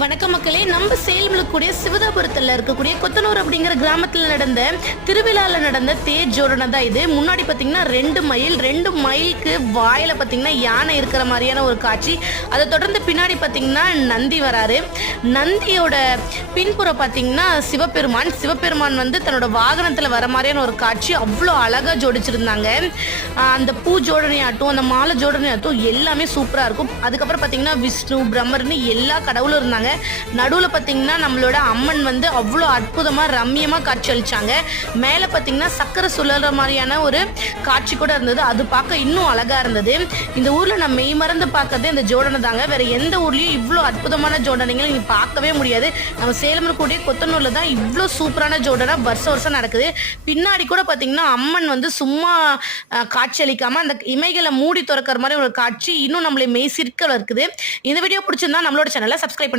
வணக்க மக்களே, நம்ம சேலம்ல சிவதாபுரத்தில் இருக்கக்கூடிய கொத்தனூர் அப்படிங்கிற கிராமத்தில் நடந்த திருவிழாவில் நடந்த தேர் ஜோடனை தான் இது. முன்னாடி பார்த்தீங்கன்னா 2 மைலுக்கு வாயில பார்த்தீங்கன்னா யானை இருக்கிற மாதிரியான ஒரு காட்சி. அதை தொடர்ந்து பின்னாடி பார்த்தீங்கன்னா நந்தி வராரு. நந்தியோட பின்புறம் பார்த்தீங்கன்னா சிவபெருமான் வந்து தன்னோட வாகனத்தில் வர மாதிரியான ஒரு காட்சி அவ்வளோ அழகாக ஜோடிச்சிருந்தாங்க. அந்த பூ ஜோடனையாட்டும் அந்த மாலை ஜோடனையாட்டும் எல்லாமே சூப்பராக இருக்கும். அதுக்கப்புறம் பார்த்தீங்கன்னா விஷ்ணு பிரம்மர்னு எல்லா கடவுளும் இருந்தாங்க. நடுவில் பார்த்தீங்கன்னா நம்மளோட அம்மன் வந்து அவ்வளோ அற்புதமாக ரம்மியமாக காட்சி அளிச்சாங்க. மேலே பார்த்தீங்கன்னா சக்கரை சுழற மாதிரியான ஒரு காட்சி கூட இருந்தது. அது பார்க்க இன்னும் அழகாக இருந்தது. இந்த ஊரில் நான் மெய் மறந்து பார்க்கறதே இந்த ஜோடனை தாங்க. வேறு எந்த ஊர்லேயும் இவ்வளோ அற்புதமான ஜோடனைகள் நீங்கள் பார்க்கவே முடியாது. நம்ம சேலம் கூடிய கொத்தனூரில் தான் இவ்வளோ சூப்பரான ஜோடனை வருஷம் நடக்குது. பின்னாடி கூட பார்த்தீங்கன்னா அம்மன் வந்து சும்மா காட்சி அளிக்காமல் அந்த இமைகளை மூடி திறக்கிற மாதிரி ஒரு காட்சி இன்னும் நம்மளை மெய் சிற்க இருக்குது. இந்த வீடியோ பிடிச்சிருந்தா நம்மளோட சேனலை சப்ஸ்கிரைப் பண்ணி